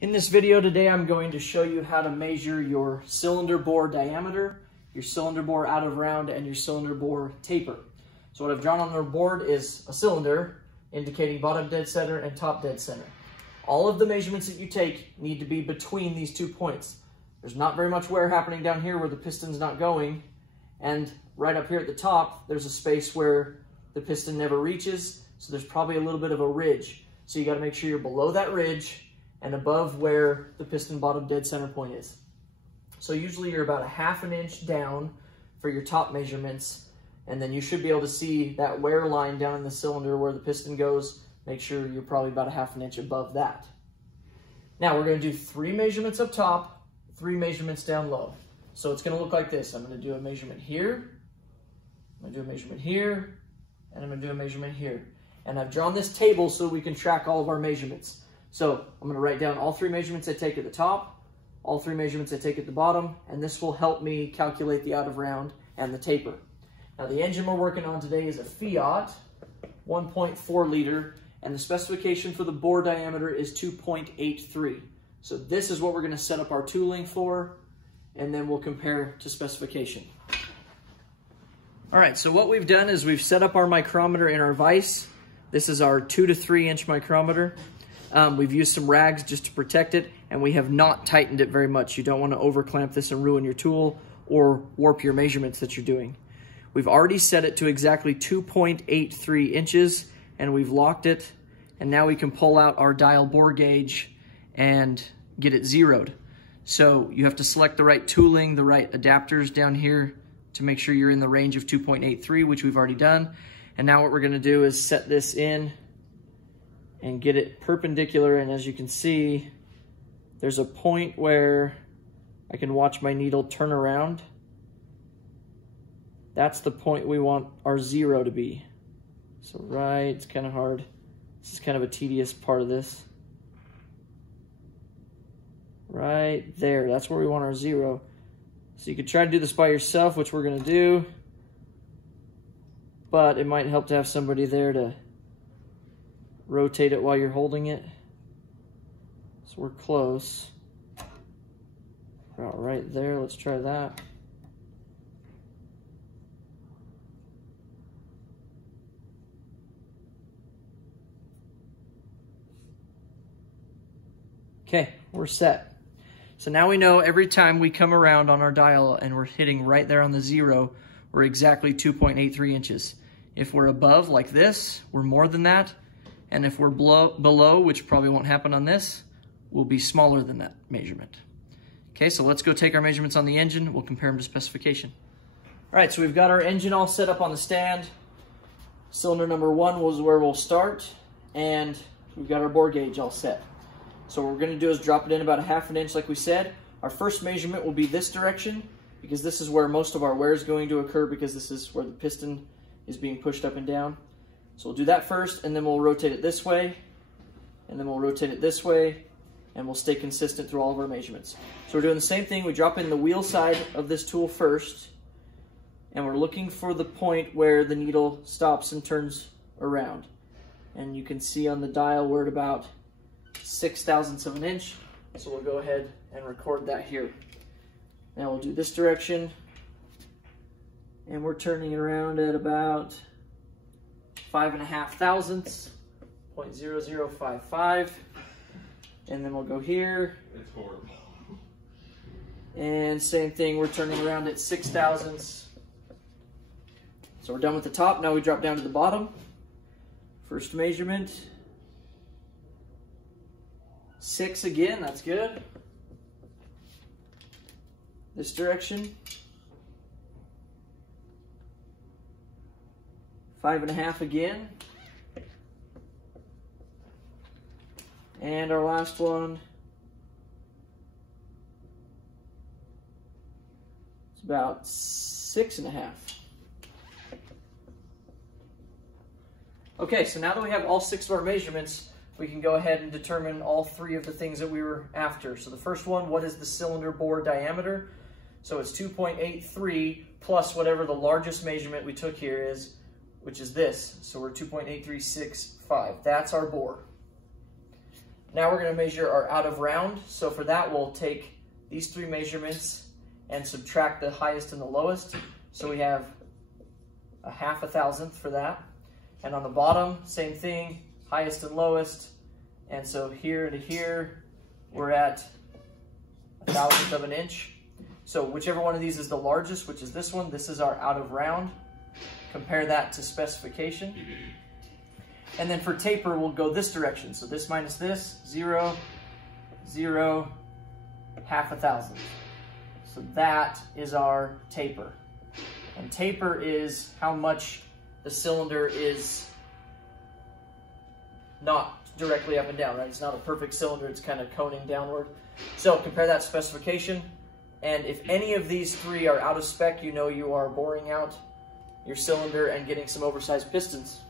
In this video today, I'm going to show you how to measure your cylinder bore diameter, your cylinder bore out of round, and your cylinder bore taper. So what I've drawn on the board is a cylinder indicating bottom dead center and top dead center. All of the measurements that you take need to be between these 2 points. There's not very much wear happening down here where the piston's not going, and right up here at the top, there's a space where the piston never reaches, so there's probably a little bit of a ridge. So you gotta make sure you're below that ridge and above where the piston bottom dead center point is. So usually you're about 1/2 inch down for your top measurements, and then you should be able to see that wear line down in the cylinder where the piston goes. Make sure you're probably about 1/2 inch above that. Now we're gonna do 3 measurements up top, 3 measurements down low. So it's gonna look like this. I'm gonna do a measurement here, I'm gonna do a measurement here, and I'm gonna do a measurement here. And I've drawn this table so we can track all of our measurements. So I'm gonna write down all 3 measurements I take at the top, all 3 measurements I take at the bottom, and this will help me calculate the out of round and the taper. Now the engine we're working on today is a Fiat 1.4 liter, and the specification for the bore diameter is 2.83. So this is what we're gonna set up our tooling for, and then we'll compare to specification. All right, so what we've done is we've set up our micrometer in our vise. This is our 2 to 3 inch micrometer. We've used some rags just to protect it, and we have not tightened it very much. You don't want to over clamp this and ruin your tool or warp your measurements that you're doing. We've already set it to exactly 2.83 inches, and we've locked it, and now we can pull out our dial bore gauge and get it zeroed. So you have to select the right tooling, the right adapters down here to make sure you're in the range of 2.83, which we've already done. And now what we're gonna do is set this in and get it perpendicular. And as you can see, there's a point where I can watch my needle turn around. That's the point we want our 0 to be. So it's kind of hard. This is kind of a tedious part of this. Right there, that's where we want our 0. So you could try to do this by yourself, which we're gonna do, but it might help to have somebody there to rotate it while you're holding it. So we're close. About right there, let's try that. Okay, we're set. So now we know every time we come around on our dial and we're hitting right there on the 0, we're exactly 2.83 inches. If we're above like this, we're more than that. And if we're below, which probably won't happen on this, we'll be smaller than that measurement. Okay, so let's go take our measurements on the engine. We'll compare them to specification. All right, so we've got our engine all set up on the stand. Cylinder number 1 was where we'll start, and we've got our bore gauge all set. So what we're gonna do is drop it in about 1/2 inch like we said. Our first measurement will be this direction, because this is where most of our wear is going to occur, because this is where the piston is being pushed up and down. So we'll do that first, and then we'll rotate it this way, and then we'll rotate it this way, and we'll stay consistent through all of our measurements. So we're doing the same thing. We drop in the wheel side of this tool first, and we're looking for the point where the needle stops and turns around. And you can see on the dial we're at about 0.006 of an inch, so we'll go ahead and record that here. Now we'll do this direction, and we're turning it around at about 5.5 thousandths, 0.0055, and then we'll go here. It's horrible. And same thing, we're turning around at 6 thousandths. So we're done with the top. Now we drop down to the bottom. First measurement, 6 again, that's good. This direction, 5.5 again. And our last one, it's about 6.5. Okay, so now that we have all 6 of our measurements, we can go ahead and determine all 3 of the things that we were after. So the first one, what is the cylinder bore diameter? So it's 2.83 plus whatever the largest measurement we took here is, which is this. So we're 2.8365. That's our bore. Now we're going to measure our out of round. So for that, we'll take these three measurements and subtract the highest and the lowest. So we have a 1/2 thousandth for that. And on the bottom, same thing, highest and lowest. And so here to here, we're at 1/1000th of an inch. So whichever one of these is the largest, which is this one, this is our out of round. Compare that to specification. And then for taper, we'll go this direction. So this minus this, 0, 0, 1/2 thousandth. So that is our taper. And taper is how much the cylinder is not directly up and down, right? It's not a perfect cylinder, it's kind of coning downward. So compare that specification. And if any of these three are out of spec, you know you are boring out your cylinder and getting some oversized pistons.